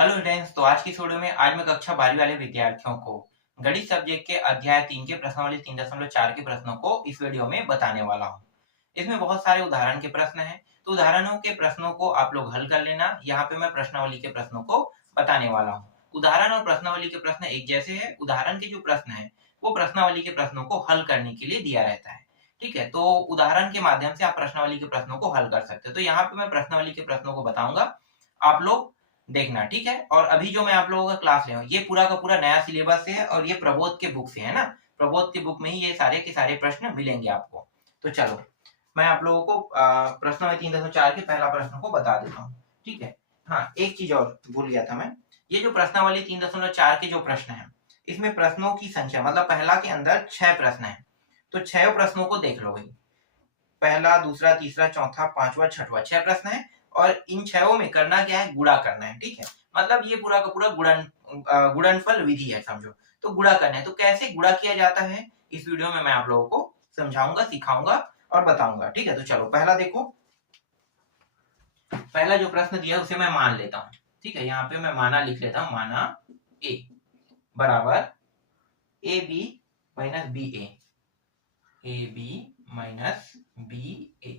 Hello friends, तो आज की इस वीडियो में आज मैं कक्षा 12वीं वाले विद्यार्थियों को गणित सब्जेक्ट के अध्याय 3 के प्रश्नावली 3.4 के प्रश्नों को इस वीडियो में बताने वाला हूँ। इसमें बहुत सारे उदाहरण के प्रश्न हैं, तो उदाहरणों के प्रश्नों को आप लोग हल कर लेना। यहाँ पे मैं प्रश्नावली के प्रश्नों को बताने वाला हूँ। उदाहरण और प्रश्नावली के प्रश्न एक जैसे है। उदाहरण के जो प्रश्न है वो प्रश्नावली के प्रश्नों को हल करने के लिए दिया रहता है। ठीक है, तो उदाहरण के माध्यम से आप प्रश्नावली के प्रश्नों को हल कर सकते हो। तो यहाँ पे मैं प्रश्नावली के प्रश्नों को बताऊंगा, आप लोग देखना। ठीक है, और अभी जो मैं आप लोगों का क्लास ले रहा हूँ ये पूरा का पूरा नया सिलेबस से है और ये प्रबोध के बुक से है ना। प्रबोध के बुक में ही ये सारे के सारे प्रश्न मिलेंगे आपको। तो चलो मैं आप लोगों को प्रश्न में 3.4 के पहला प्रश्न को बता देता हूँ। ठीक है, हाँ एक चीज और भूल गया था मैं। ये जो प्रश्नावली 3.4 के जो प्रश्न है इसमें प्रश्नों की संख्या मतलब पहला के अंदर 6 प्रश्न है। तो 6 प्रश्नों को देख लो भाई। पहला, दूसरा, तीसरा, चौथा, पांचवा, छठवा, 6 प्रश्न है और इन 6 में करना क्या है, गुणा करना है। ठीक है, मतलब ये पूरा का पूरा गुणनफल विधि है समझो। तो गुणा करना है, तो कैसे गुणा किया जाता है इस वीडियो में मैं आप लोगों को समझाऊंगा, सिखाऊंगा और बताऊंगा। ठीक है, तो चलो पहला देखो। पहला जो प्रश्न दिया है उसे मैं मान लेता हूँ। ठीक है, यहाँ पे मैं माना लिख लेता हूँ। माना ए बराबर A B minus B A B minus B A.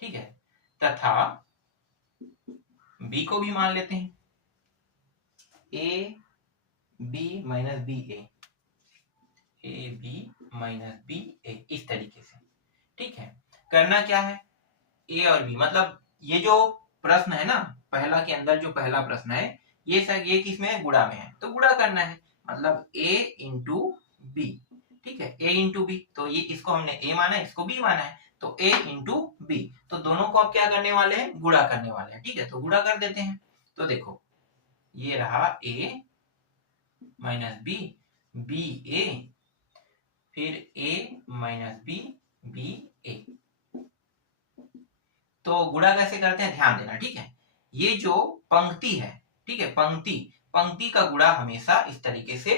ठीक है, तथा बी को भी मान लेते हैं A B minus B A B minus B A, इस तरीके से। ठीक है, करना क्या है, ए और बी मतलब ये जो प्रश्न है ना, पहला के अंदर जो पहला प्रश्न है ये किसमें, गुणा में है। तो गुणा करना है मतलब ए इंटू बी। ठीक है, ए इंटू बी, तो ये इसको हमने ए माना है, इसको बी माना है, तो ए इंटू बी। तो दोनों को अब क्या करने वाले हैं, गुणा करने वाले हैं। ठीक है, तो गुणा कर देते हैं। तो देखो ये रहा ए माइनस बी बी ए, फिर ए माइनस बी बी ए। तो गुणा कैसे करते हैं ध्यान देना। ठीक है, ये जो पंक्ति है, ठीक है, पंक्ति पंक्ति का गुणा हमेशा इस तरीके से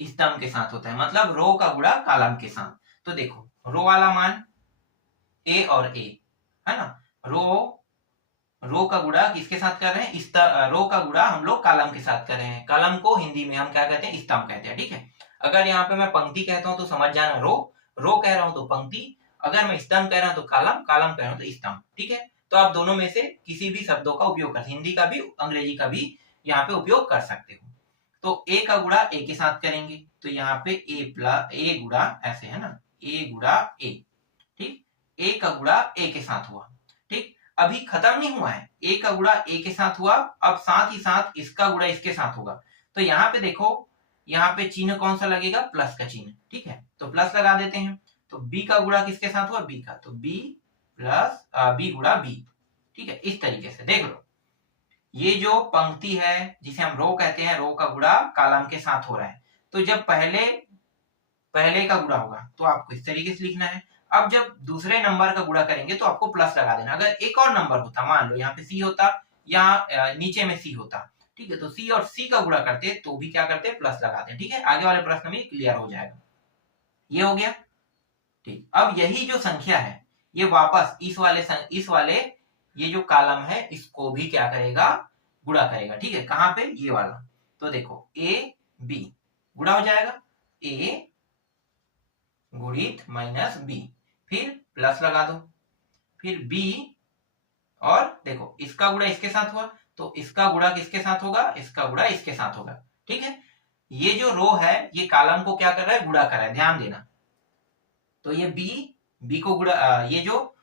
स्तंभ के साथ होता है, मतलब रो का गुणा कॉलम के साथ। तो देखो रो वाला मान ए और ए है ना, रो का गुणा किसके साथ कर रहे हैं, रो का गुणा हम लोग कॉलम के साथ कर रहे हैं। कॉलम को हिंदी में हम क्या कहते हैं, स्तंभ कहते हैं। ठीक है, अगर यहाँ पे मैं पंक्ति कहता हूं तो समझ जाना रो कह रहा हूं तो पंक्ति, अगर मैं स्तंभ कह रहा हूं तो कॉलम कह रहा हूं तो स्तंभ। ठीक है, तो आप दोनों में से किसी भी शब्दों का उपयोग कर, हिंदी का भी अंग्रेजी का भी यहाँ पे उपयोग कर सकते हो। तो ए का गुणा ए के साथ करेंगे, तो यहाँ पे ए गुणा ऐसे है ना, ए गुणा ए। ठीक, ए का गुणा ए के साथ हुआ। ठीक, अभी खत्म नहीं हुआ है, ए का गुणा ए के साथ हुआ, अब साथ ही साथ इसका गुणा इसके साथ होगा। तो यहाँ पे देखो, यहाँ पे चिन्ह कौन सा लगेगा, प्लस का चिन्ह। ठीक है, तो प्लस लगा देते हैं। तो बी का गुणा किसके साथ हुआ, बी का, तो बी प्लस बी गुणा बी। ठीक है, इस तरीके से देख लो, ये जो पंक्ति है जिसे हम रो कहते हैं, रो का गुणा कॉलम के साथ हो रहा है। तो जब पहले का गुणा होगा तो आपको इस तरीके से लिखना है। अब जब दूसरे नंबर का गुणा करेंगे तो आपको प्लस लगा देना। अगर एक और नंबर होता, मान लो यहाँ पे सी होता, यहाँ नीचे में सी होता, ठीक है, तो सी और सी का गुणा करते तो भी क्या करते, प्लस लगाते। ठीक है, आगे वाले प्रश्न में क्लियर हो जाएगा। ये हो गया। ठीक, अब यही जो संख्या है ये वापस इस वाले ये जो कॉलम है इसको भी क्या करेगा, गुणा करेगा। ठीक है, कहां पे, ये वाला। तो देखो ए बी गुणा हो जाएगा, ए गुणित माइनस बी, फिर प्लस लगा दो, फिर बी, और देखो इसका गुणा इसके साथ हुआ तो इसका गुणा किसके साथ होगा, इसका गुणा इसके साथ होगा। ठीक है, ये जो रो है ये कॉलम को क्या कर रहा है, गुणा कर रहा है, ध्यान देना। तो ये बी को गुणा, ये जो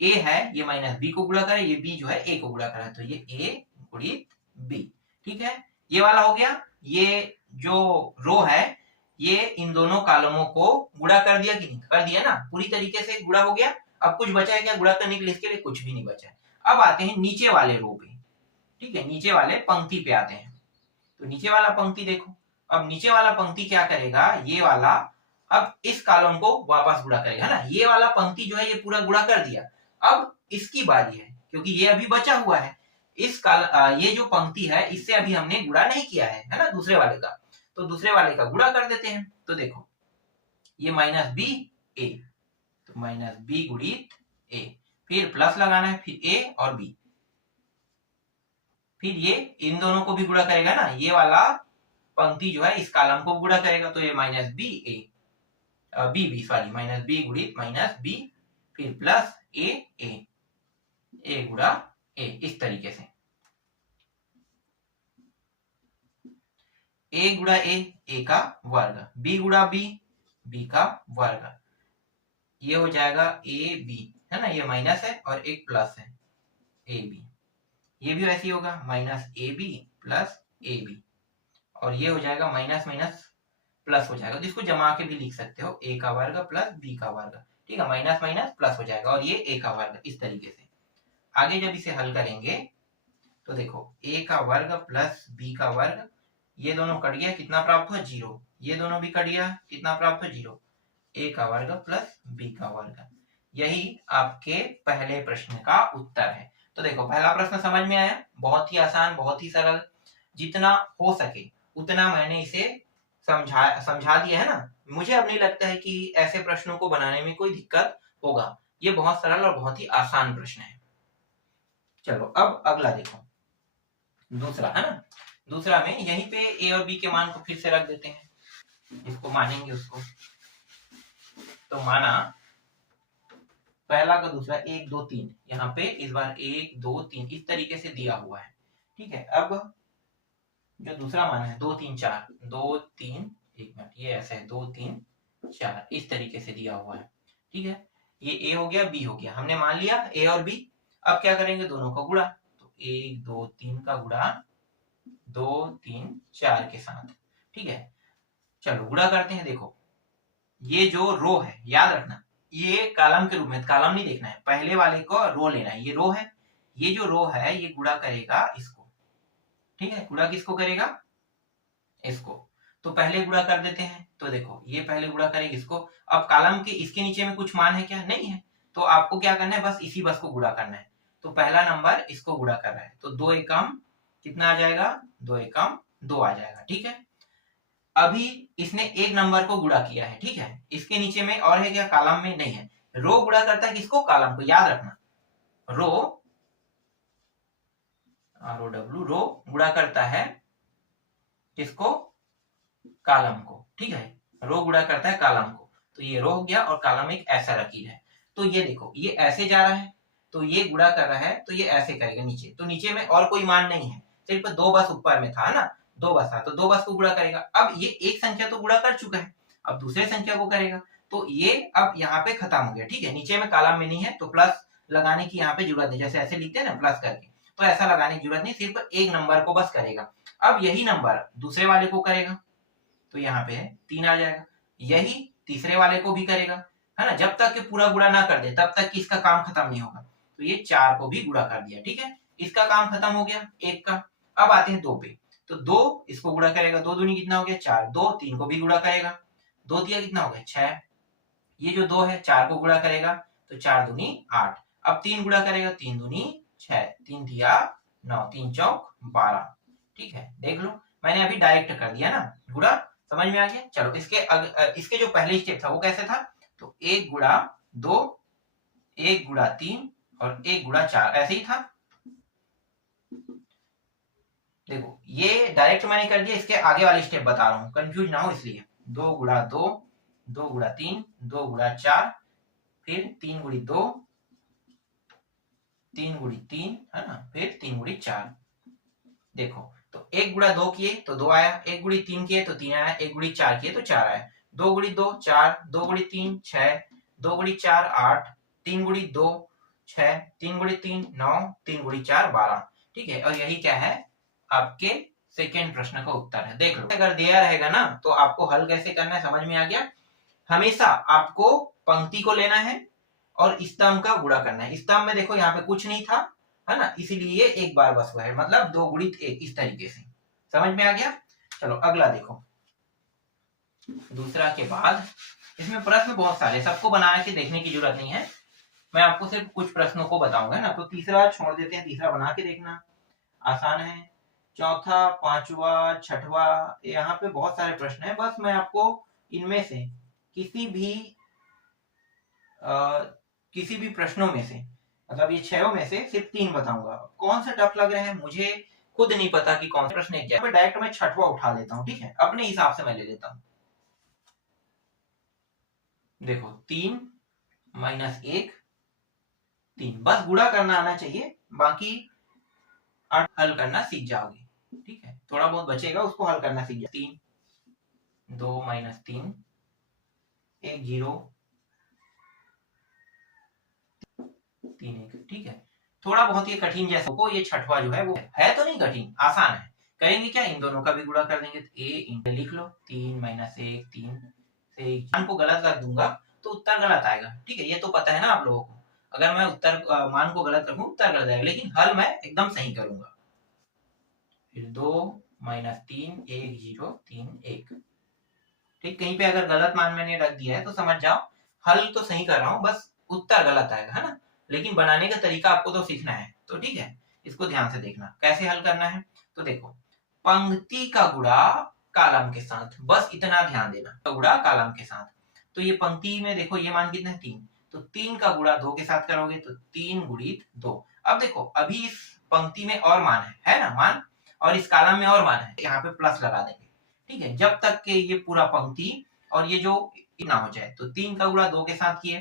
ए है ये माइनस बी को गुणा करे, ये बी जो है ए को गुणा करे, तो ये ए गुणित बी। ठीक है, ये वाला हो गया। ये जो रो है ये इन दोनों कॉलमों को गुणा कर दिया कि नहीं, कर दिया ना, पूरी तरीके से गुणा हो गया। अब कुछ बचा है क्या गुणा करने के लिए, इसके लिए कुछ भी नहीं बचा है। अब आते हैं नीचे वाले रो पे। ठीक है, नीचे वाले पंक्ति पे आते हैं। तो नीचे वाला पंक्ति देखो, अब नीचे वाला पंक्ति क्या करेगा, ये वाला अब इस कॉलम को वापस गुणा करेगा ना। ये वाला पंक्ति जो है ये पूरा गुणा कर दिया, अब इसकी बारी है क्योंकि ये अभी बचा हुआ है। ये जो पंक्ति है इससे अभी हमने गुणा नहीं किया है ना दूसरे वाले का, तो दूसरे वाले का गुणा कर देते हैं। तो देखो ये माइनस बी ए, तो माइनस बी गुणित ए, फिर प्लस लगाना है, फिर ए और बी। फिर ये इन दोनों को भी गुणा करेगा ना, ये वाला पंक्ति जो है इस कॉलम को गुणा करेगा, तो ये minus B A B B sorry minus B गुणित माइनस बी, फिर प्लस ए गुणा ए, इस तरीके से ए गुणा ए का वर्ग, बी गुणा बी का वर्ग, ये हो जाएगा ए बी, है ना, ये माइनस है और एक प्लस है ए बी, ये भी वैसे ही होगा minus A B plus A B, और ये हो जाएगा माइनस माइनस प्लस हो जाएगा, जिसको जमा के भी लिख सकते हो, ए का वर्ग प्लस बी का वर्ग, ठीक है, माइनस माइनस प्लस हो जाएगा, और ये ए का वर्ग, इस तरीके से। आगे जब इसे हल करेंगे तो देखो ए का वर्ग प्लस बी का वर्ग, ये दोनों कट गया, कितना प्राप्त हुआ 0, ये दोनों भी कट गया, कितना प्राप्त हुआ 0, ए का वर्ग प्लस बी का वर्ग, यही आपके पहले प्रश्न का उत्तर है। तो देखो पहला प्रश्न समझ में आया, बहुत ही आसान, बहुत ही सरल, जितना हो सके उतना मैंने इसे समझा दिया है ना। मुझे अब नहीं लगता है कि ऐसे प्रश्नों को बनाने में कोई दिक्कत होगा, ये बहुत सरल और बहुत ही आसान प्रश्न है। चलो अब अगला देखो, दूसरा है ना, दूसरा में यहीं पे ए और बी के मान को फिर से रख देते हैं, इसको मानेंगे उसको, तो माना पहला का दूसरा 1 2 3, यहाँ पे इस बार 1 2 3 इस तरीके से दिया हुआ है, ठीक है। अब जो दूसरा मान है 2 3 4, 2 3 1 मिनट, ये ऐसे है 2 3 4 इस तरीके से दिया हुआ है, ठीक है, ये ए हो गया बी हो गया, हमने मान लिया ए और बी। अब क्या करेंगे, दोनों का गुणा, तो 1 2 3 का गुणा 2 3 4 के साथ, ठीक है। चलो गुणा करते हैं, देखो ये जो रो है याद रखना, ये कॉलम के रूप में, कॉलम नहीं देखना है, पहले वाले को रो लेना है, ये रो है, ये जो रो है ये गुणा करेगा इसको, ठीक है, गुणा किसको करेगा, इसको, तो पहले गुणा कर देते हैं, तो देखो ये पहले गुणा करेगा इसको। अब कॉलम के इसके नीचे में कुछ मान है क्या, नहीं है, तो आपको क्या करना है, बस इसी बस को गुणा करना है, तो पहला नंबर इसको गुणा कर रहा है, तो 2 एकम कितना आ जाएगा, 2 एकम 2 आ जाएगा, ठीक है। अभी इसने एक नंबर को गुणा किया है, ठीक है, इसके नीचे में और है क्या, कॉलम में नहीं है, रो गुणा करता है किसको, कॉलम को, याद रखना, रो रो गुणा करता है किसको, कॉलम को, ठीक है, रो गुणा करता है कॉलम को, तो ये रो हो गया और कॉलम एक ऐसा लकीर है, तो ये देखो ये ऐसे जा रहा है, तो ये गुणा कर रहा है, तो ये ऐसे करेगा नीचे, तो नीचे में और कोई मान नहीं है, सिर्फ 2 बस ऊपर में था ना, 2 बस था, तो 2 बस को गुणा करेगा। अब ये एक संख्या तो गुणा कर चुका है, अब दूसरे संख्या को करेगा, तो ये अब यहाँ पे खत्म हो गया, ठीक है, नीचे में कॉलम में नहीं है, तो प्लस लगाने की यहाँ पे जरूरत नहीं, जैसे ऐसे लिखते हैं ना प्लस करके, तो ऐसा लगाने की जरूरत नहीं, सिर्फ एक नंबर को बस करेगा। अब यही नंबर दूसरे वाले को करेगा, तो यहाँ पे 3 आ जाएगा, यही तीसरे वाले को भी करेगा, है ना, जब तक कि पूरा गुणा ना कर दे तब तक कि इसका काम खत्म नहीं होगा, तो ये 4 को भी गुणा कर दिया, ठीक है, इसका काम खत्म हो गया एक का। अब आते हैं 2 पे, तो 2 इसको गुणा करेगा, 2 दूनी कितना हो गया 4, 2 3 को भी गुणा करेगा, 2 दिया कितना हो गया 6, ये जो 2 है 4 को गुणा करेगा, तो 4 दूनी 8, अब 3 गुणा करेगा, 3 दूनी 6, 3 दिया 9, 3 चौक 12, ठीक है, देख लो मैंने अभी डायरेक्ट कर दिया ना गुणा, समझ में आ गया। चलो इसके जो पहले स्टेप था वो कैसे था, तो 1 गुणा 2, 1 गुणा 3 और 1 गुणा 4 ऐसे ही था, देखो ये डायरेक्ट मैंने कर दिया, इसके आगे वाले स्टेप बता रहा हूँ, कंफ्यूज ना हो इसलिए, 2 गुणा 2, 2 गुणा 3, 2 गुणा 4, फिर 3 गुणी 2, 3 गुणी 3, है ना, फिर 3 गुणी 4, देखो तो 1 गुणा 2 किए तो 2 आया, 1 गुणी 3 किए तो 3 आया, 1 गुणी 4 किए तो 4 आया, 2 गुणी 2 4, 2 गुणी 3 6, 2 गुणी 4 8, 3 गुणी 2 6, 3 गुणी 3 9, 3 गुणी 4 12, ठीक है, और यही क्या है आपके सेकेंड प्रश्न का उत्तर है। देख लो अगर दिया रहेगा ना तो आपको हल कैसे करना है समझ में आ गया। हमेशा आपको पंक्ति को लेना है और स्तंभ का गुणा करना है। स्तंभ में देखो यहाँ पे कुछ नहीं था, है ना, इसीलिए एक बार बस हुआ है, मतलब 2 गुणित 1 इस तरीके से, समझ में आ गया। चलो अगला देखो, दूसरा के बाद इसमें प्रश्न बहुत सारे, सबको बना के देखने की जरूरत नहीं है, मैं आपको सिर्फ कुछ प्रश्नों को बताऊंगा ना, तो तीसरा छोड़ देते हैं, तीसरा बना के देखना, आसान है। चौथा, पांचवा, छठवा, यहाँ पे बहुत सारे प्रश्न है, बस मैं आपको इनमें से किसी भी प्रश्नों में से, मतलब ये 6 में से सिर्फ 3 बताऊंगा। कौन सा टफ लग रहा है मुझे खुद नहीं पता कि कौन सा प्रश्न एग्जाम में, डायरेक्ट मैं छठवा उठा लेता हूँ, ठीक है, अपने हिसाब से मैं ले लेता हूँ। देखो 3 माइनस 1 3, बस गुणा करना आना चाहिए, बाकी हल करना सीख जाओगे, ठीक है, थोड़ा बहुत बचेगा उसको हल करना सीख जाओ। 3 2 माइनस 3 1 0 3 1, ठीक है। थोड़ा बहुत ये कठिन जैसा को, ये छठवा जो है वो है तो नहीं कठिन, आसान है। करेंगे क्या, इन दोनों का भी गुणा कर देंगे, तो a इंटू लिख लो 3 माइनस 1 3 से 1 को गलत रख दूंगा तो उत्तर गलत आएगा, ठीक है, ये तो पता है ना आप लोगों को। अगर मैं उत्तर मान को गलत रखूं उत्तर गलत आएगा, लेकिन हल मैं एकदम सही करूंगा। फिर 2 माइनस 3 1 0 3 1, ठीक, कहीं पे अगर गलत मान मैंने रख दिया है तो समझ जाओ हल तो सही कर रहा हूँ, बस उत्तर गलत आएगा, है ना। लेकिन बनाने का तरीका आपको तो सीखना है, तो ठीक है, इसको ध्यान से देखना कैसे हल करना है। तो देखो, पंक्ति का गुणा कॉलम के साथ, बस इतना ध्यान देना, गुणा कॉलम के साथ। तो ये पंक्ति में देखो ये मान कितना है 3, तो 3 का गुणा 2 के साथ करोगे तो 3 गुणित 2। अब देखो अभी इस पंक्ति में और मान है ना मान, और इस कॉलम में और मान है, यहाँ पे प्लस लगा देंगे, ठीक है, जब तक के ये पूरा पंक्ति और ये जो ना हो जाए। तो 3 का गुणा 2 के साथ किए,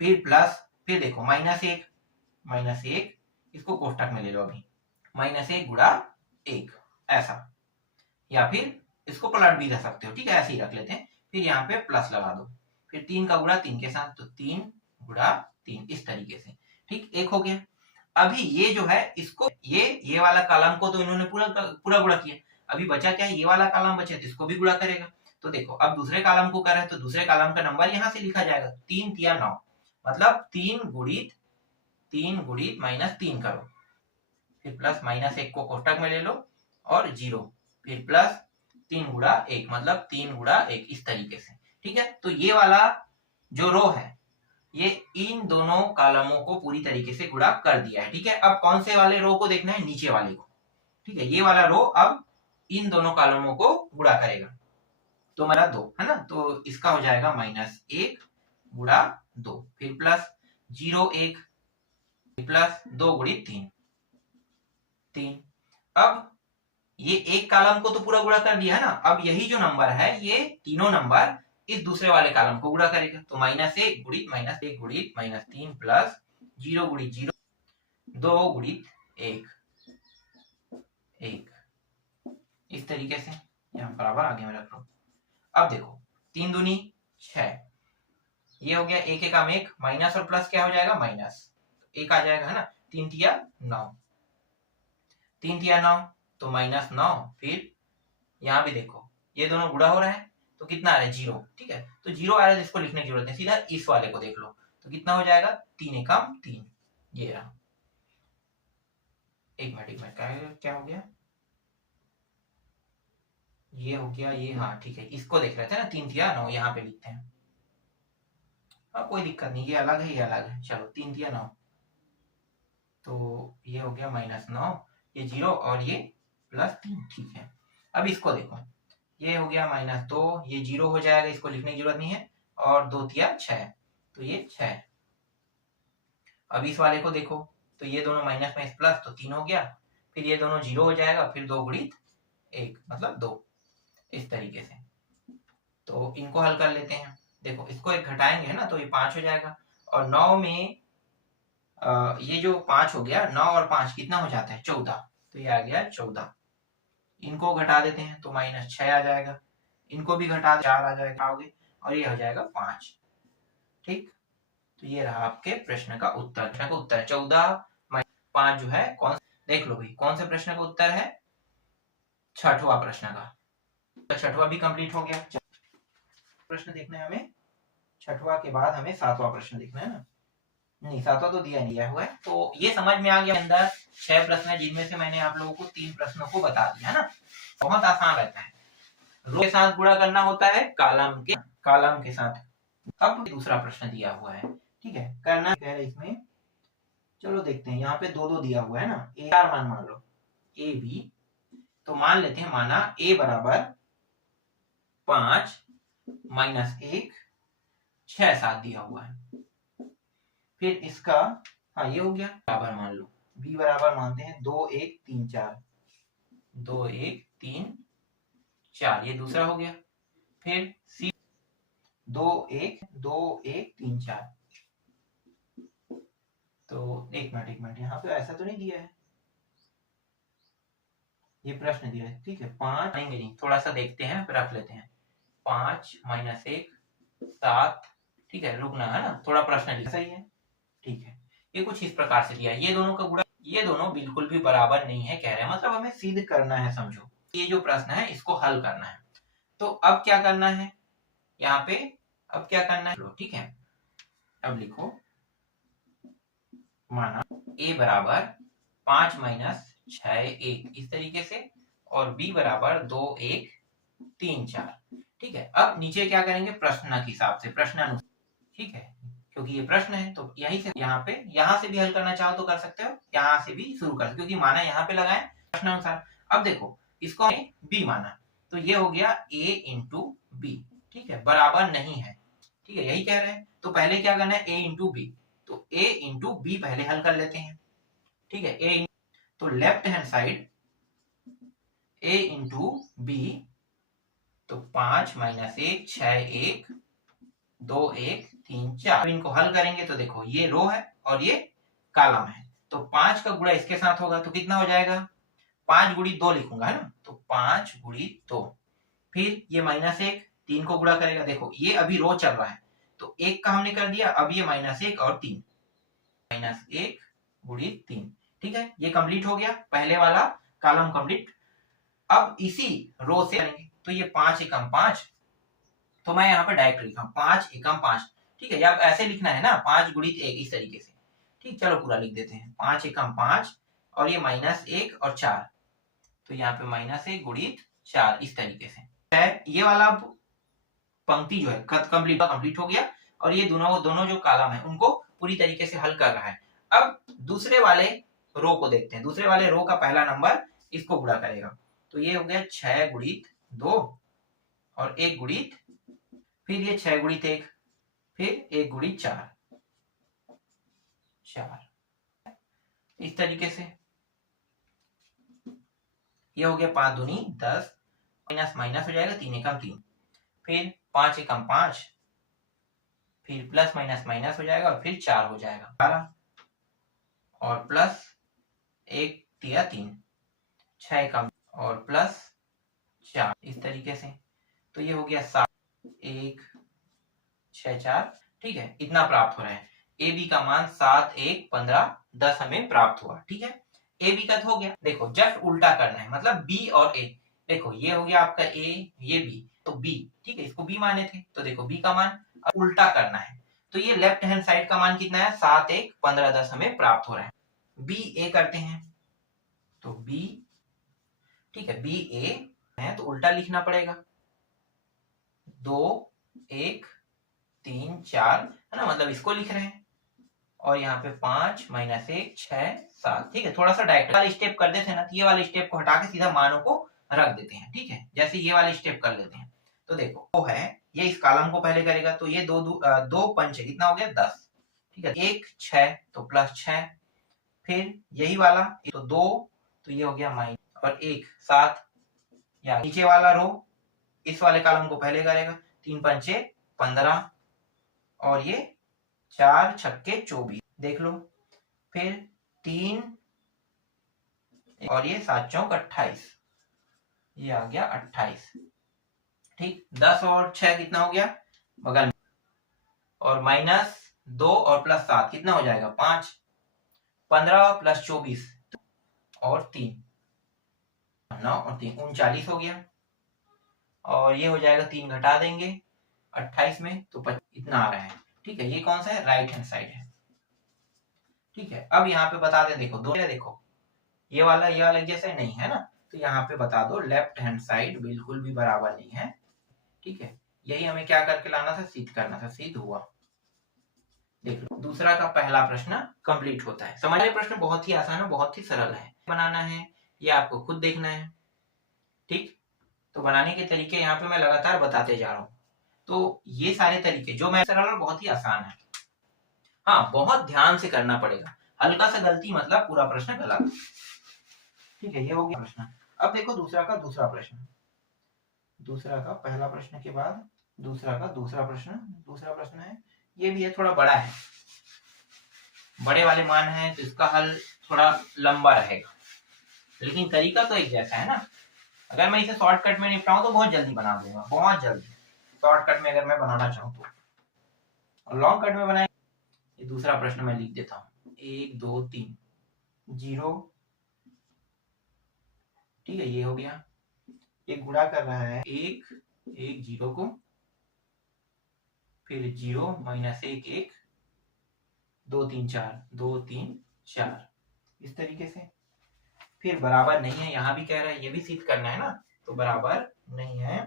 फिर प्लस, फिर देखो माइनस एक, इसको कोष्टक में ले लो अभी, माइनस 1 गुणा 1 ऐसा, या फिर इसको पलट भी रख सकते हो, ठीक है, ऐसे ही रख लेते हैं। फिर यहाँ पे प्लस लगा दो, फिर 3 का गुणा 3 के साथ, तो 3 गुणा 3 इस तरीके से, ठीक, एक हो गया। अभी ये जो है इसको ये वाला कॉलम को तो इन्होंने पूरा गुणा किया, अभी बचा क्या है, ये वाला कॉलम बचे तो इसको भी गुणा करेगा। तो देखो अब दूसरे कॉलम को कर रहे हैं तो दूसरे कॉलम का नंबर यहाँ से लिखा जाएगा, 3 तिया 9, मतलब 3 गुणित माइनस 3 करो, फिर प्लस माइनस 1 को कोष्टक में ले लो और 0, फिर प्लस 3 गुणा 1 मतलब 3 गुणा 1 इस तरीके से, ठीक है। तो ये वाला जो रो है ये इन दोनों कॉलमों को पूरी तरीके से गुणा कर दिया है, ठीक है। अब कौन से वाले रो को देखना है, नीचे वाले को, ठीक है, ये वाला रो अब इन दोनों कॉलमों को गुणा करेगा, तो मेरा 2 है ना, तो इसका हो जाएगा माइनस 1 गुणा 2, फिर प्लस 0 1 प्लस 2 गुणित 3 3। अब ये एक कॉलम को तो पूरा गुणा कर दिया है ना, अब यही जो नंबर है ये तीनों नंबर इस दूसरे वाले कॉलम को गुणा करेगा, तो माइनस 1 गुणित माइनस 3 प्लस 0 गुणित 0 2 गुणित 1 1 इस तरीके से, यहाँ बराबर आगे में रख लो। अब देखो 3 दूनी 6, ये हो गया, एक एकम एक, माइनस और प्लस क्या हो जाएगा, माइनस एक आ जाएगा, है ना, 3 तिया 9 3 तिया 9 तो माइनस 9, फिर यहाँ भी देखो ये दोनों गुणा हो रहा है तो कितना आ रहा है 0, ठीक है, तो 0 आ रहा है, इसको लिखने की जरूरत है, सीधा इस वाले को देख लो, तो कितना हो जाएगा 3 एकम 3, ये रहा। एक मिनट क्या हो गया, ये हो गया ये, हाँ ठीक है, इसको देख रहे थे ना 3 तिया 9, यहाँ पे लिखते हैं, हाँ कोई दिक्कत नहीं, ये अलग है ये अलग है, चलो 3 तिया 9, तो ये हो गया माइनस 9, ये 0 और ये प्लस 3, ठीक है। अब इसको देखो, ये हो गया माइनस 2, ये 0 हो जाएगा, इसको लिखने की जरूरत नहीं है, और 2 तिया 6, तो ये 6। अब इस वाले को देखो, तो ये दोनों माइनस में प्लस, तो 3 हो गया, फिर ये दोनों 0 हो जाएगा, फिर 2 गुणित 1 मतलब 2 इस तरीके से। तो इनको हल कर लेते हैं, देखो इसको एक घटाएंगे है ना, तो ये 5 हो जाएगा, और 9 में ये जो 5 हो गया, 9 और 5 कितना हो जाता है 14, तो ये आ गया 14। इनको घटा देते हैं तो माइनस 6 आ जाएगा, इनको भी घटा 4 आ जाएगा, और ये हो जाएगा 5, ठीक। तो ये रहा आपके प्रश्न का उत्तर, 14 5 जो है कौन, देख लो भाई कौन से प्रश्न का उत्तर है, छठवा प्रश्न का, तो छठवा भी कंप्लीट हो गया। प्रश्न देखना है हमें, छठवा के बाद हमें सातवां प्रश्न देखना है ना, नहीं सातवां तो दिया हुआ है, तो ये समझ में आ गया, अंदर 6 प्रश्न है जिनमें से मैंने आप लोगों को 3 प्रश्नों को बता दिया है ना, बहुत आसान रहता है, रो के साथ गुणा करना होता है कॉलम के साथ। अब दूसरा प्रश्न दिया हुआ है, ठीक है, करना है इसमें, चलो देखते हैं, यहाँ पे 2 दिया हुआ है ना, ए 4 मान लो ए बी, तो मान लेते हैं, माना ए बराबर 5 माइनस 1 6 7 दिया हुआ है, फिर इसका, हाँ ये हो गया बराबर मान लो, b बराबर मानते हैं 2 1 3 4, 2 1 3 4, ये दूसरा हो गया। फिर c 2 1 2 1 3 4, तो एक मिनट यहाँ पे ऐसा तो नहीं दिया है, ये प्रश्न दिया है, ठीक है। 5 नहीं, थोड़ा सा देखते हैं, फिर रख लेते हैं। 5 - 1 7, ठीक है, रुकना है ना, थोड़ा प्रश्न लिखा, सही है, ठीक है। ये कुछ इस प्रकार से दिया है, ये दोनों का गुणा, ये दोनों बिल्कुल भी बराबर नहीं है कह रहे हैं, मतलब हमें सिद्ध करना है, समझो। ये जो प्रश्न है इसको हल करना है। तो अब क्या करना है यहाँ पे, अब क्या करना है, ठीक है। अब लिखो, माना a बराबर 5 - 6 1 इस तरीके से, और b बराबर 2 1 3 4, ठीक है। अब नीचे क्या करेंगे, प्रश्न के हिसाब से, प्रश्नानुसार, ठीक है, क्योंकि ये प्रश्न है तो यहीं से, यहाँ से भी हल करना चाहो तो कर सकते हो, यहाँ से भी शुरू कर सकते हो, क्योंकि माना यहाँ पे लगाए प्रश्नानुसार। अब देखो, इसको हमने b माना, तो ये हो गया a इंटू बी, ठीक है, बराबर नहीं है, ठीक है, यही कह रहे हैं। तो पहले क्या करना है, a इंटू बी, तो a इंटू बी पहले हल कर लेते हैं, ठीक है। a, तो left hand side a into B, तो 5 - 1 6 1 2 1 3 4, तो इनको हल करेंगे तो देखो ये रो है और ये कॉलम है, तो 5 का गुणा इसके साथ होगा तो कितना हो जाएगा, 5 गुणित 2 लिखूंगा, है ना, तो 5 गुणित 2, फिर ये -1 3 को गुणा करेगा, देखो ये अभी रो चल रहा है, तो 1 का हमने कर दिया, अब ये -1 और 3, -1 गुणित 3, ठीक है, ये कंप्लीट हो गया, पहले वाला कॉलम कंप्लीट। अब इसी रो से करेंगे, तो ये 5 एकम 5, तो मैं यहाँ पे डायरेक्ट लिखा हूँ 5 एकम 5, ठीक है, या ऐसे लिखना है ना, 5 गुणित 1 इस तरीके से, ठीक, चलो पूरा लिख देते हैं, 5 एकम 5, और ये -1 और 4, तो यहाँ पे -1 गुणित 4 इस तरीके से है। ये वाला पंक्ति जो है कंप्लीट हो गया, और ये दोनों जो कॉलम है उनको पूरी तरीके से हल कर रहा है। अब दूसरे वाले रो को देखते हैं, दूसरे वाले रो का पहला नंबर इसको गुणा करेगा, तो ये हो गया 6 गुणित 2 और 1 गुणित, फिर ये 6 गुणित 1, फिर 1 गुणित 4 इस तरीके से, ये हो गया 5 दूनी 10, माइनस हो जाएगा 3 एकम 3, फिर 5 एकम 5, फिर प्लस माइनस हो जाएगा, और फिर 4 हो जाएगा 12, और प्लस 1 तिया 3, 6 एकम और प्लस 4 इस तरीके से, तो ये हो गया 7 1 6 4, ठीक है, इतना प्राप्त हो रहा है। ए बी का मान 7 1 15 10 हमें प्राप्त हुआ, ठीक है, ए बी का तो हो गया। देखो जस्ट उल्टा करना है, मतलब बी और ए, देखो ये हो गया आपका ए, ये बी, तो बी, ठीक है, इसको बी माने थे, तो देखो बी का मान अब उल्टा करना है, तो ये लेफ्ट हैंड साइड का मान कितना है, 7 1 15 10 हमें प्राप्त हो रहा है। बी ए करते हैं, तो बी, ठीक है, बी ए है तो उल्टा लिखना पड़ेगा, 2 1 3 4, है ना, मतलब इसको लिख रहे हैं, और यहाँ पे 5 -1 6 7, ठीक है, थोड़ा सा डायरेक्ट वाला स्टेप कर देते हैं ना, तो ये वाले स्टेप को हटा के सीधा मानों को रख देते हैं, ठीक है, जैसे ये वाले स्टेप कर लेते हैं, तो देखो वो है, ये इस कॉलम को पहले करेगा, तो ये दो पंच कितना हो गया 10, ठीक है, 1 6 तो +6, फिर यही वाला तो 2, तो ये हो गया माइनस, और 1 7, या नीचे वाला रो इस वाले कॉलम को पहले करेगा, 3 पंचे 15, और ये 4 छक्के 24, देख लो, फिर 3 और ये 7 चौक 28, ये आ गया 28, ठीक, 10 और 6 कितना हो गया बगल में, और -2 और +7 कितना हो जाएगा 5, 15 + 24 और 3 9 और 3 39 हो गया, और ये हो जाएगा 3 घटा देंगे 28 में, तो इतना आ रहा है, ठीक है, ये कौन सा है, राइट हैंड साइड है, ठीक है। अब यहाँ पे बता दें, देखो दोनों, देखो ये वाला जैसे नहीं है ना, तो यहाँ पे बता दो लेफ्ट हैंड साइड बिल्कुल भी बराबर नहीं है, ठीक है, यही हमें क्या करके लाना था, सिद्ध करना था, सिद्ध हुआ। देख लो दूसरा का पहला प्रश्न कंप्लीट होता है। समझ रहे, प्रश्न बहुत ही आसान है, बहुत ही सरल है, बनाना है ये आपको खुद देखना है, ठीक, तो बनाने के तरीके यहाँ पे मैं लगातार बताते जा रहा हूँ, तो ये सारे तरीके जो मैं सरल और बहुत ही आसान है, हाँ बहुत ध्यान से करना पड़ेगा, हल्का सा गलती मतलब पूरा प्रश्न गलत। ठीक है, ये हो गया प्रश्न। अब देखो दूसरा का दूसरा प्रश्न, दूसरा का पहला प्रश्न के बाद दूसरा का दूसरा प्रश्न। दूसरा प्रश्न है, ये भी है थोड़ा बड़ा है, बड़े वाले मान है तो इसका हल थोड़ा लंबा रहेगा, लेकिन तरीका तो एक जैसा है ना। अगर मैं इसे शॉर्टकट में निपटाऊं तो बहुत जल्दी बना दूंगा, बहुत जल्दी। शॉर्टकट में अगर मैं बनाना चाहूँ तो, और लॉन्ग कट में बनाए। ये दूसरा प्रश्न मैं लिख देता हूँ, 1 2 3 0। ठीक है, ये हो गया। ये गुणा कर रहा है 1 1 0 को, फिर 0 माइनस 1 1 2 3 4 2 3 4, इस तरीके से। फिर बराबर नहीं है, यहां भी कह रहा है, ये भी सिद्ध करना है ना, तो बराबर नहीं है।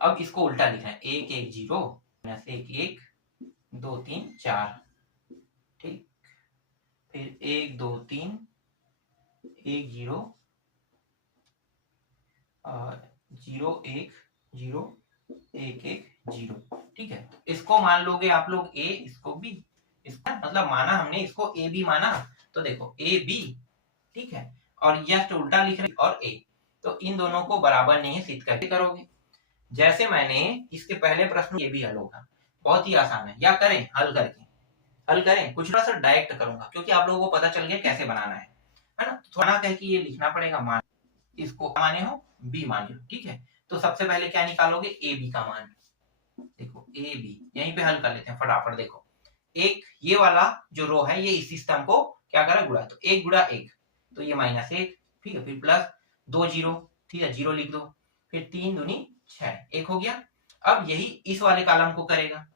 अब इसको उल्टा लिखना है, 1 1 0 माइनस 1 1 2 3 4। ठीक, फिर 1 2 3 1 0 0 1 0 1 1 0। ठीक है, इसको मान लोगे आप लोग ए, इसको बी, इसका मतलब माना हमने इसको ए बी माना, तो देखो ए बी। ठीक है, और जस्ट उल्टा लिख रहे और ए, तो इन दोनों को बराबर नहीं है सिद्ध करके करोगे। जैसे मैंने इसके पहले प्रश्न, ये भी हल होगा, बहुत ही आसान है। या करें हल करके, हल करें कुछ थोड़ा सा डायरेक्ट करूंगा क्योंकि आप लोगों को पता चल गया कैसे बनाना है ना। थोड़ा कह के ये लिखना पड़ेगा मान, इसको माने हो बी माने हो। ठीक है, तो सबसे पहले क्या निकालोगे, ए बी का मान। देखो ए बी यहीं पे हल कर लेते हैं फटाफट। देखो एक ये वाला जो रो है, ये इस सिस्टम को क्या करा, गुणा, तो 1 गुणा 1 तो ये माइनस 1। ठीक है, फिर प्लस 2 0। ठीक है, 0 लिख दो, फिर 3 दूनी 6, 1 हो गया। अब यही इस वाले कॉलम को करेगा,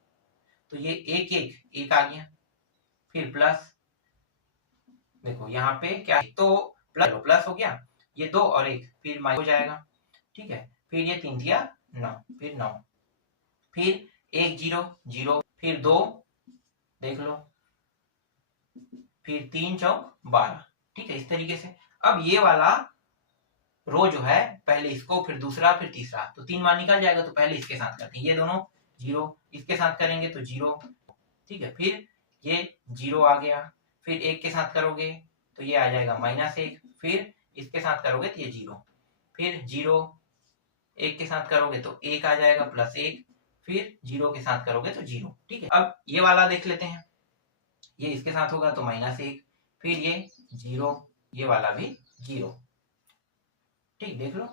तो ये 1 1 1 आ गया, फिर प्लस, देखो यहाँ पे क्या है, तो प्लस प्लस हो गया, ये 2 और 1 फिर माइनस हो जाएगा। ठीक है, फिर ये 3 दिया 9, फिर 9, फिर 1 0 0, फिर 2 देख लो, फिर 3 चौक 12। ठीक है, इस तरीके से। अब ये वाला रो जो है, पहले इसको, फिर दूसरा, फिर तीसरा, तो 3 मान निकल जाएगा, तो पहले इसके साथ करते हैं, ये दोनों 0, इसके साथ करेंगे तो 0। ठीक है, फिर ये 0 आ गया, फिर 1 के साथ करोगे तो ये आ जाएगा -1, फिर इसके साथ करोगे तो ये 0, फिर 0 1 के साथ करोगे तो 1 आ जाएगा +1, फिर 0 के साथ करोगे तो 0। ठीक है, अब ये वाला देख लेते हैं, ये इसके साथ होगा तो -1, फिर ये 0, ये वाला भी 0। ठीक, देख लो,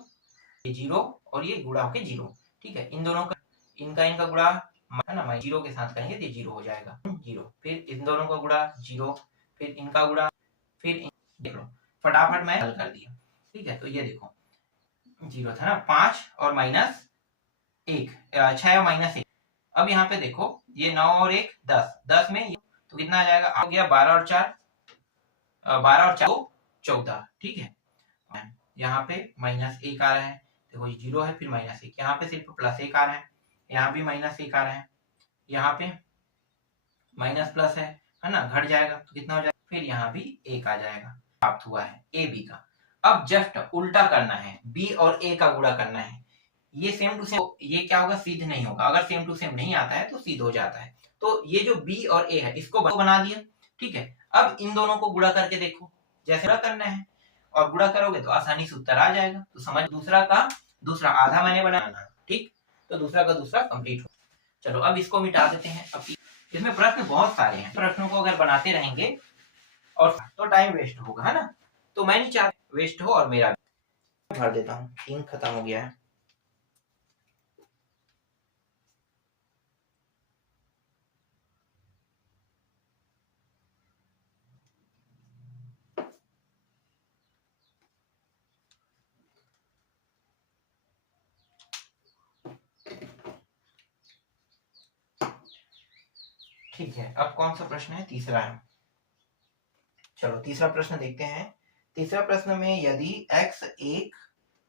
ये 0 और ये गुणा होके 0। ठीक है, इन दोनों का इनका गुणा है ना, 0 के साथ करेंगे तो ये 0 हो जाएगा, 0, फिर इन दोनों का गुणा 0, फिर इनका गुणा, फिर देख लो फटाफट मैं हल कर दिया। ठीक है, तो ये देखो 0 था ना, 5 और -1, 6 और -1। अब यहाँ पे देखो ये 9 और 1 10, 10 में तो कितना आ जाएगा, आ गया 12 और 4, 12 और 4 14। ठीक है, यहाँ पे -1 आ रहा है, देखो 0 है, फिर -1, यहाँ पे सिर्फ +1 आ रहा है, यहाँ भी -1 आ रहा है, यहाँ पे माइनस प्लस है ना, घट जाएगा तो कितना हो जाएगा, फिर यहाँ भी 1 आ जाएगा। प्राप्त हुआ है ए बी का। अब जस्ट उल्टा करना है, बी और ए का गुणा करना है। ये सेम टू सेम, ये क्या होगा, सिद्ध नहीं होगा। अगर सेम टू सेम नहीं आता है तो सिद्ध हो जाता है। तो ये जो बी और ए है, इसको बना दिया। ठीक है, अब इन दोनों को गुणा करके देखो, जैसे गुणा करना है, और गुणा करोगे तो आसानी से उत्तर आ जाएगा। तो समझ, दूसरा का दूसरा आधा मैंने बनाना। ठीक, तो दूसरा का दूसरा कंप्लीट हो। चलो अब इसको मिटा देते हैं। अब इसमें प्रश्न बहुत सारे हैं, प्रश्नों को अगर बनाते रहेंगे और तो टाइम वेस्ट होगा, है ना। तो मैं नहीं चाहता वेस्ट हो, और मेरा भर देता हूँ, इंक खत्म हो गया है। ठीक है, अब कौन सा प्रश्न है, तीसरा है। चलो तीसरा प्रश्न देखते हैं। तीसरा प्रश्न में यदि x 1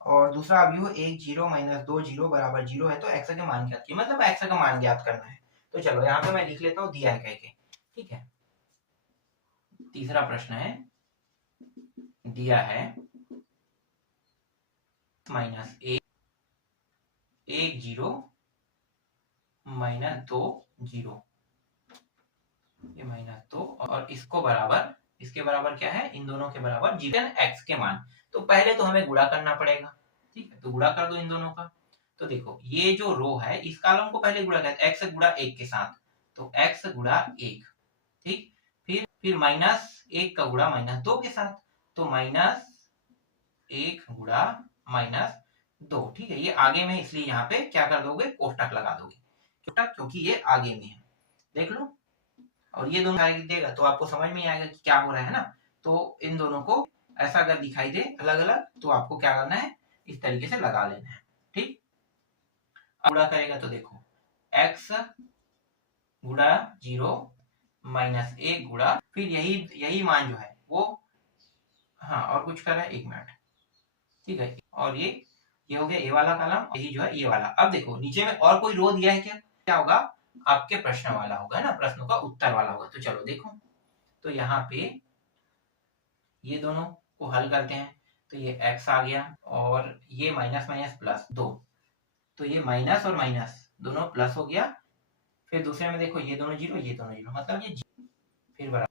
और दूसरा अवयव 1 0 - 2 0 बराबर 0 है तो x का मान ज्ञात कीजिए, मतलब x का मान ज्ञात करना है। तो चलो यहाँ पे मैं लिख लेता हूँ, दिया है कह के। ठीक है, तीसरा प्रश्न है, दिया है -1 1 0 - 2 0। ये -2 और इसको बराबर, इसके बराबर क्या है, इन दोनों के बराबर जीरो एक्स के मान। तो पहले तो हमें गुणा करना पड़ेगा, ठीक है, तो गुणा कर दो इन दोनों का। तो देखो ये जो रो है इस कॉलम को पहले गुणा करते हैं एक्स गुणा 1 के साथ, तो एक्स गुणा 1, ठीक। फिर -1 का गुणा -2 के साथ, तो -1 गुणा -2, ठीक है। ये आगे में इसलिए यहाँ पे क्या कर दोगे, कोष्टक लगा दोगे, कोष्टक, क्योंकि ये आगे में है, देख लो। और ये दोनों देगा तो आपको समझ में आएगा कि क्या हो रहा है ना। तो इन दोनों को ऐसा अगर दिखाई दे अलग अलग, तो आपको क्या करना है, इस तरीके से लगा लेना है, ठीक। गुणा करेगा तो देखो x गुणा 0 -1 गुणा, फिर यही मान जो है वो, हाँ और कुछ कर रहा है, 1 मिनट, ठीक है। और ये हो गया ये वाला कॉलम, यही जो है ये वाला। अब देखो नीचे में और कोई रो दिया है क्या, क्या होगा, आपके प्रश्न वाला होगा ना, प्रश्नों का उत्तर वाला होगा। तो चलो देखो, तो यहाँ पे ये दोनों को हल करते हैं, तो ये x आ गया, और ये माइनस माइनस प्लस 2, तो ये माइनस और माइनस दोनों प्लस हो गया। फिर दूसरे में देखो ये दोनों जीरो, ये दोनों जीरो, मतलब ये फिर बराबर।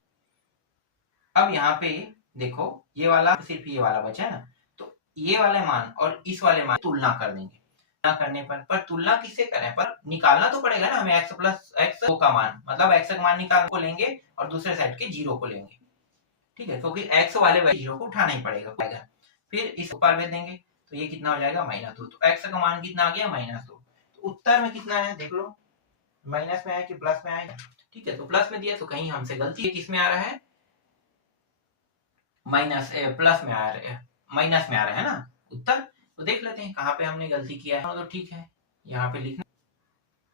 अब यहाँ पे देखो ये वाला, सिर्फ ये वाला बचा है ना, तो ये वाले मान और इस वाले मान तुलना कर देंगे। तुलना करने पर तुलना किससे करें, पर निकालना तो पड़ेगा ना हमें, x प्लस एक्स का मान, मतलब x का मान निकाल को लेंगे और दूसरे साइड के जीरो को लेंगे, ठीक है, क्योंकि x वाले जीरो को उठाना ही पड़ेगा। फिर इस ऊपर में देंगे, तो ये कितना हो जाएगा, -2, तो x का मान कितना आ गया, -2। तो उत्तर में कितना है देख लो, माइनस में आया कि प्लस में आया, ठीक है। तो प्लस में दिया तो कहीं हमसे गलती है, किस में आ रहा है, प्लस में आ रहा है, माइनस में आ रहा है ना उत्तर। तो देख लेते हैं कहाँ पे हमने गलती किया है, तो ठीक है यहाँ पे लिखना,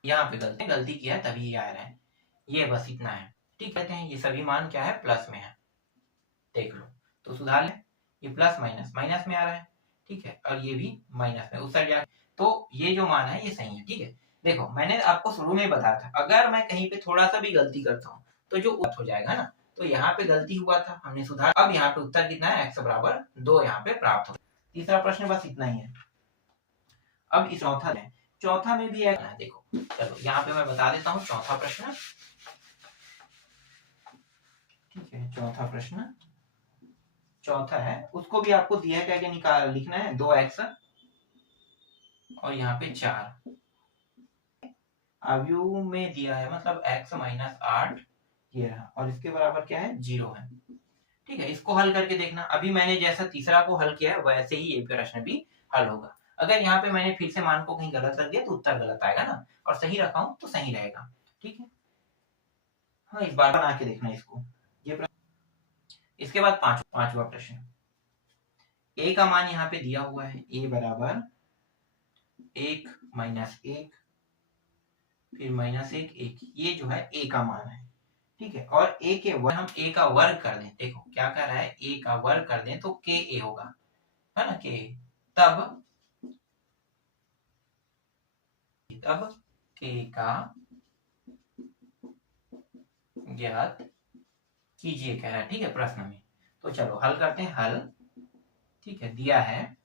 यहाँ पे गलती किया है तभी ये आ रहा है, ये बस इतना है, ठीक। कहते हैं ये सभी मान क्या है, प्लस में है, देख लो। तो सुधार लें, ये प्लस माइनस माइनस में आ रहा है, ठीक है, और ये भी माइनस में उस साइड जा, तो ये जो मान है ये सही है, ठीक है। देखो मैंने आपको शुरू में बताया था, अगर मैं कहीं पे थोड़ा सा भी गलती करता हूँ तो जो हो जाएगा ना, तो यहाँ पे गलती हुआ था, हमने सुधार, अब यहाँ पे उत्तर कितना है, x बराबर 2 यहाँ पे प्राप्त हो। तीसरा प्रश्न बस इतना ही है। अब इस चौथा में भी है, देखो चलो यहाँ पे मैं बता देता हूँ चौथा प्रश्न, ठीक है। चौथा है, उसको भी आपको दिया है, क्या निकाल लिखना है, 2x और यहाँ पे 4 अवयव में दिया है, मतलब x -8 ये रहा, और इसके बराबर क्या है, 0 है, ठीक है। इसको हल करके देखना, अभी मैंने जैसा तीसरा को हल किया है वैसे ही ये प्रश्न भी हल होगा। अगर यहाँ पे मैंने फिर से मान को कहीं गलत रख दिया तो उत्तर गलत आएगा ना, और सही रखा हूं तो सही रहेगा, ठीक है। हाँ इस बार बना के देखना इसको, ये इसके बाद पांचवा प्रश्न, a का मान यहाँ पे दिया हुआ है, a बराबर 1 -1 फिर -1 1, ये जो है a का मान है, ठीक है। और a के वर्ग, हम a का वर्ग कर दें, देखो क्या कर रहा है, a का वर्ग कर दें तो k a होगा, है ना, k, तब k का ज्ञात कीजिए कह रहा है, ठीक है, प्रश्न में। तो चलो हल करते हैं, हल, ठीक है, दिया है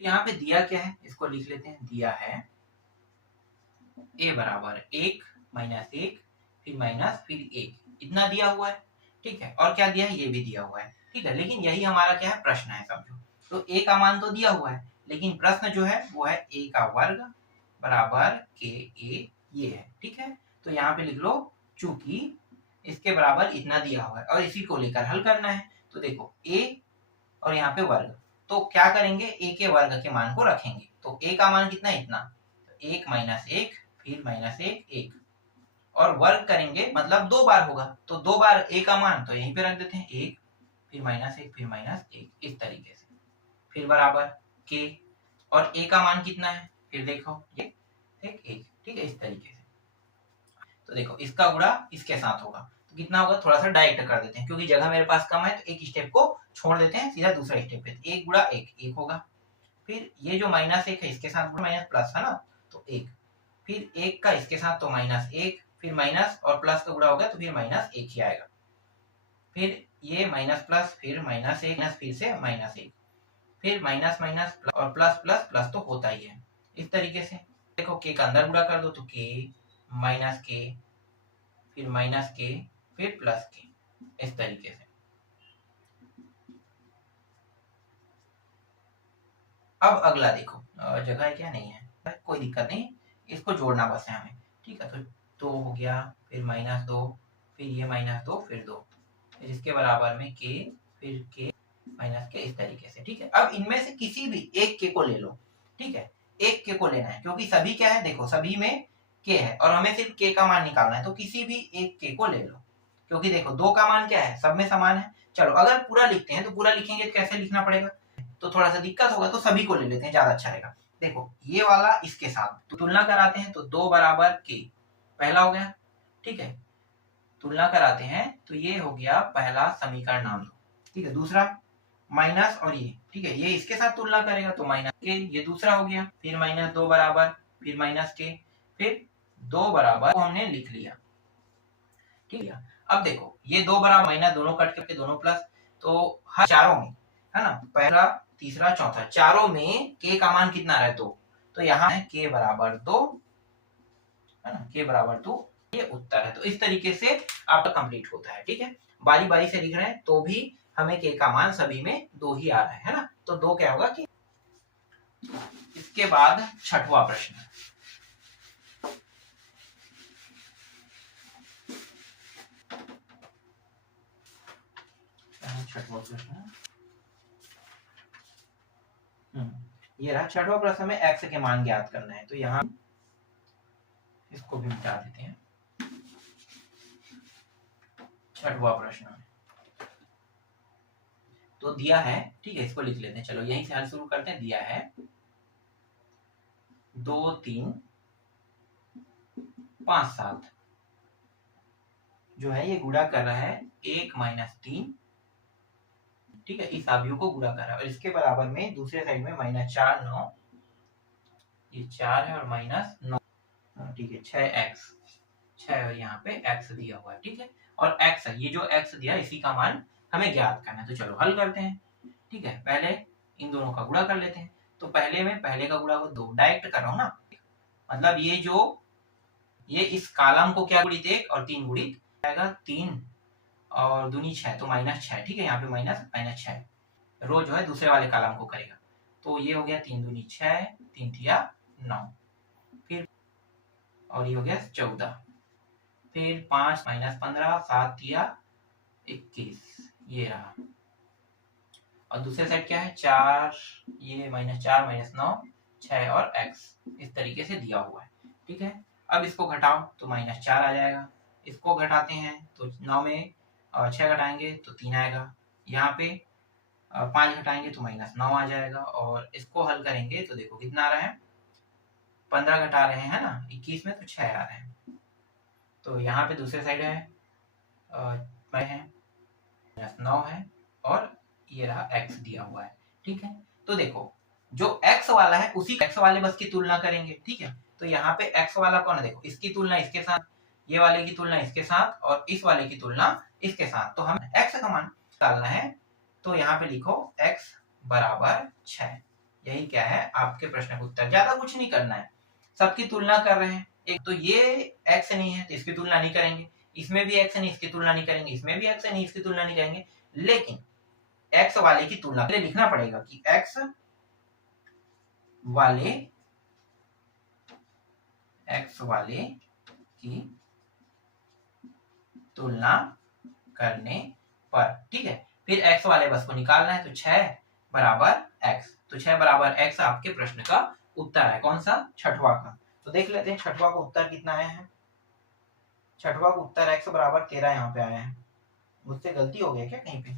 यहाँ पे दिया क्या है, इसको लिख लेते हैं। दिया है a बराबर 1 माइनस 1 फिर माइनस फिर 1, इतना दिया हुआ है। ठीक है, और क्या दिया है, ये भी दिया हुआ है। ठीक है, लेकिन यही हमारा क्या है, प्रश्न है समझो। तो a का मान तो दिया हुआ है, लेकिन प्रश्न जो है वो है a का वर्ग बराबर के a, ये है। ठीक है, तो यहाँ पे लिख लो चूंकि इसके बराबर इतना दिया हुआ है और इसी को लेकर हल करना है। तो देखो a और यहाँ पे वर्ग, तो क्या करेंगे, a के वर्ग के मान को रखेंगे। तो a का मान कितना है, इतना। तो 1 माइनस 1 फिर माइनस 1 1, और वर्ग करेंगे मतलब 2 बार होगा, तो 2 बार a का मान तो यहीं पे रख देते हैं, 1 फिर माइनस 1 फिर माइनस 1, इस तरीके से। फिर बराबर k, और a का मान कितना है, फिर देखो ये 1 ठीक है, इस तरीके से। तो देखो इसका गुणा इसके साथ होगा, तो कितना होगा, थोड़ा सा डायरेक्ट कर देते हैं क्योंकि जगह मेरे पास कम है, तो एक स्टेप को छोड़ देते हैं, सीधा दूसरा स्टेप पे। 1 गुणा 1 1 होगा, फिर ये जो माइनस 1 है इसके साथ माइनस प्लस है ना, तो 1, फिर 1 का इसके साथ तो माइनस 1, फिर माइनस और प्लस का गुणा होगा तो फिर माइनस 1 ही आएगा। फिर ये माइनस प्लस फिर माइनस 1 माइनस फिर से माइनस 1, फिर माइनस माइनस और प्लस प्लस प्लस तो होता ही है इस तरीके से। देखो के का अंदर गुणा कर दो तो के माइनस के फिर माइनस के फिर प्लस के, इस तरीके से। अब अगला देखो, जगह है क्या, नहीं है, कोई दिक्कत नहीं, इसको जोड़ना बस है हमें। ठीक है, तो 2 हो गया फिर माइनस 2 फिर ये माइनस 2 फिर 2, फिर इसके बराबर में के फिर के माइनस के, इस तरीके से। ठीक है, अब इनमें से किसी भी एक के को ले लो। ठीक है, एक के को लेना है क्योंकि सभी क्या है, देखो सभी में के है और हमें सिर्फ के का मान निकालना है, तो किसी भी एक के को ले लो क्योंकि देखो 2 का मान क्या है, सब में समान है। चलो अगर पूरा लिखते हैं तो पूरा लिखेंगे तो कैसे लिखना पड़ेगा, तो थोड़ा सा दिक्कत होगा, तो सभी को ले लेते हैं, ज्यादा अच्छा रहेगा। देखो ये वाला इसके साथ तो तुलना कराते हैं, तो 2 बराबर के पहला हो गया। ठीक है, तुलना कराते हैं तो ये हो गया पहला समीकरण, नाम दो। ठीक है, दूसरा माइनस और ये, ठीक है, ये इसके साथ तुलना करेगा तो माइनस के, ये दूसरा हो गया। फिर माइनस 2 बराबर फिर माइनस के, फिर 2 बराबर को हमने लिख लिया। ठीक है, अब देखो ये 2 बराबर माइनस दोनों कट करके दोनों प्लस, तो हर चारों में है ना, पहला तीसरा चौथा चारों में के का मान कितना रहे, 2, तो यहाँ है के बराबर 2 है ना, के बराबर 2, ये उत्तर है। तो इस तरीके से आपका कंप्लीट होता है। ठीक है, बारी बारी से लिख रहे हैं तो भी हमें के का मान सभी में 2 ही आ रहा है ना, तो 2 क्या होगा कि। इसके बाद छठवां प्रश्न, छठवां प्रश्न ये रहा छठवां प्रश्न में एक्स के मान ज्ञात करना है, तो यहाँ इसको भी मिटा देते हैं। छठवां प्रश्न तो दिया है, ठीक है, इसको लिख लेते हैं। चलो यहीं से हल शुरू करते हैं। दिया है 2 3 5 7 जो है ये गुणा कर रहा है 1 माइनस 3। ठीक है, इस अवयव को गुणा कर रहा है और इसके बराबर में दूसरे साइड में माइनस 4 9, ये 4 है और माइनस 9। ठीक है, 6x 6 और यहाँ पे x दिया हुआ है। ठीक है, और x है, ये जो x दिया इसी का मान हमें ज्ञात करना है, तो चलो हल करते हैं। ठीक है, पहले इन दोनों का गुणा कर लेते हैं, तो पहले में पहले का गुणा को 2 डायरेक्ट कर रहा हूँ ना, मतलब ये जो ये इस कालम को क्या गुणित 1 और 3 गुणित आएगा, 3 और दूनी 6 तो माइनस 6। ठीक है, यहाँ पे माइनस माइनस 6 रो जो है दूसरे वाले कालम को करेगा, तो ये हो गया 3 दूनी 6 3 तिया 9, फिर और ये हो गया 14, फिर 5 माइनस 15 7 तिया 21, ये रहा। और दूसरे साइड क्या है, 4 ये माइनस 4 माइनस 9 6 और x इस तरीके से दिया हुआ है। ठीक है, अब इसको घटाओ तो माइनस 4 आ जाएगा, इसको घटाते हैं तो 9 में 6 घटाएंगे तो 3 आएगा, यहाँ पे 5 घटाएंगे तो माइनस 9 आ जाएगा, और इसको हल करेंगे तो देखो कितना आ रहा है, 15 घटा रहे हैं ना 21 में तो 6 आ रहे हैं, तो यहाँ पे दूसरे साइड है माइनस 9 है और ये रहा x दिया हुआ है। ठीक है, तो देखो जो x वाला है उसी x वाले बस की तुलना करेंगे। ठीक है, तो यहाँ पे x वाला कौन है, देखो इसकी तुलना इसके साथ, ये वाले की तुलना इसके साथ और इस वाले की तुलना इसके साथ, तो हमें x का मान निकालना है, तो यहाँ पे लिखो x बराबर 6, यही क्या है आपके प्रश्न का उत्तर। ज्यादा कुछ नहीं करना है, सबकी तुलना कर रहे हैं। एक तो ये एक्स नहीं है तो इसकी तुलना नहीं करेंगे, इसमें भी एक्स नहीं इसकी तुलना नहीं करेंगे, इसमें भी एक्स नहीं इसकी तुलना नहीं करेंगे, लेकिन एक्स वाले की तुलना लिखना पड़ेगा कि एक्स वाले की तुलना करने पर, ठीक है। फिर एक्स वाले बस को निकालना है, तो 6 बराबर एक्स, तो 6 बराबर एक्स आपके प्रश्न का उत्तर है। कौन सा? छठवां का। तो देख लेते हैं छठवां का उत्तर कितना आया है। छठवां का उत्तर एक्स बराबर 13 यहाँ पे आया है। मुझसे गलती हो गई क्या कहीं पे?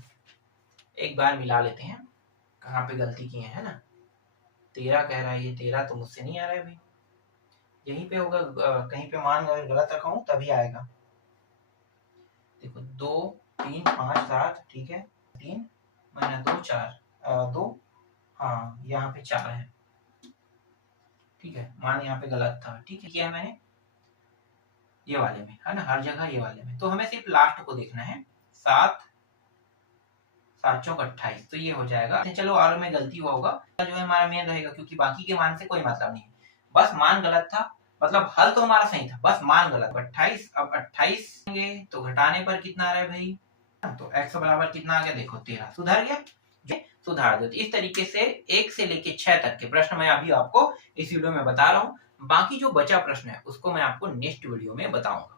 एक बार मिला लेते हैं कहाँ पे गलती की है ना। 13 कह रहा है, ये 13 तो मुझसे नहीं आ रहा है भाई, यहीं पे होगा कहीं पे। मान अगर गलत रखा हूं तभी आएगा। देखो 2 3 5 7, ठीक है, 3 - 2 4, 2, हाँ यहाँ पे 4 है, ठीक है। मान यहाँ पे गलत था, ठीक है, किया मैंने ये वाले में, है ना, हर जगह ये वाले में। तो हमें सिर्फ लास्ट को देखना है, 7 7 चौक 28, तो ये हो जाएगा। चलो और में गलती हुआ होगा जो है हमारा मेन रहेगा, क्योंकि बाकी के मान से कोई मतलब नहीं है, बस मान गलत था। मतलब हल तो हमारा सही था, बस मान गलत। 28, अब 28 तो घटाने पर कितना आ रहा है भाई? तो x बराबर कितना आ गया? देखो 13। सुधर गया? सुधार दो। तो इस तरीके से 1 से लेके 6 तक के प्रश्न मैं अभी आपको इस वीडियो में बता रहा हूँ। बाकी जो बचा प्रश्न है उसको मैं आपको नेक्स्ट वीडियो में बताऊंगा।